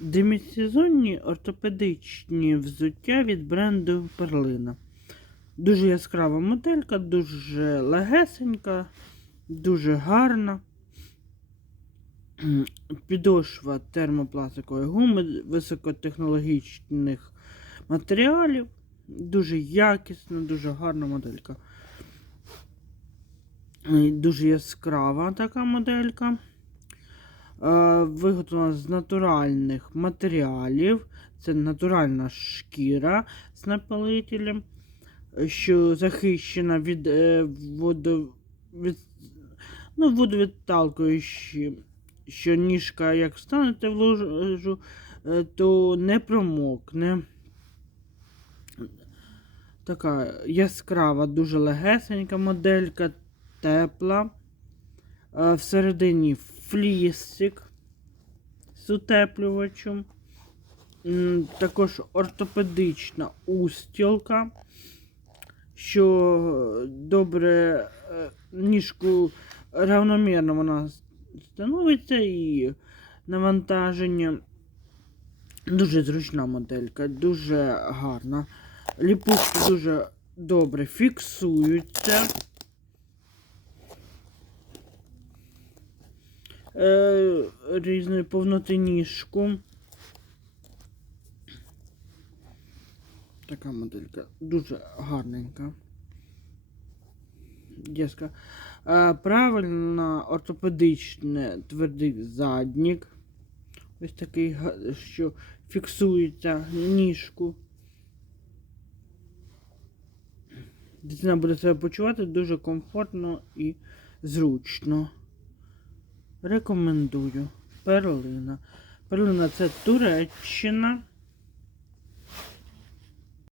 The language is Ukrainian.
Демісезонні ортопедичні взуття від бренду Перлина. Дуже яскрава моделька, дуже легесенька, дуже гарна. Підошва термопластикової гуми високотехнологічних матеріалів. Дуже якісна, дуже гарна моделька. Дуже яскрава така моделька. Е, Виготовлена з натуральних матеріалів. Це натуральна шкіра з напалителем, що захищена від, е, водо, від ну, водовідталкуючи, що ніжка, як встанете в лужу, е, то не промокне. Така яскрава, дуже легесенька моделька, тепла. Всередині флісик з утеплювачем. Також ортопедична устілка, що добре е, ніжку равномірно вона становиться і навантаження. Дуже зручна моделька, дуже гарна. Ліпучки дуже добре фіксуються. Е, різної повноти ніжку. Така моделька дуже гарненька. Дєска. Е, правильно ортопедичне твердий заднік. Ось такий, що фіксується ніжку. Дитина буде себе почувати дуже комфортно і зручно. Рекомендую. Перлина. Перлина це Туреччина.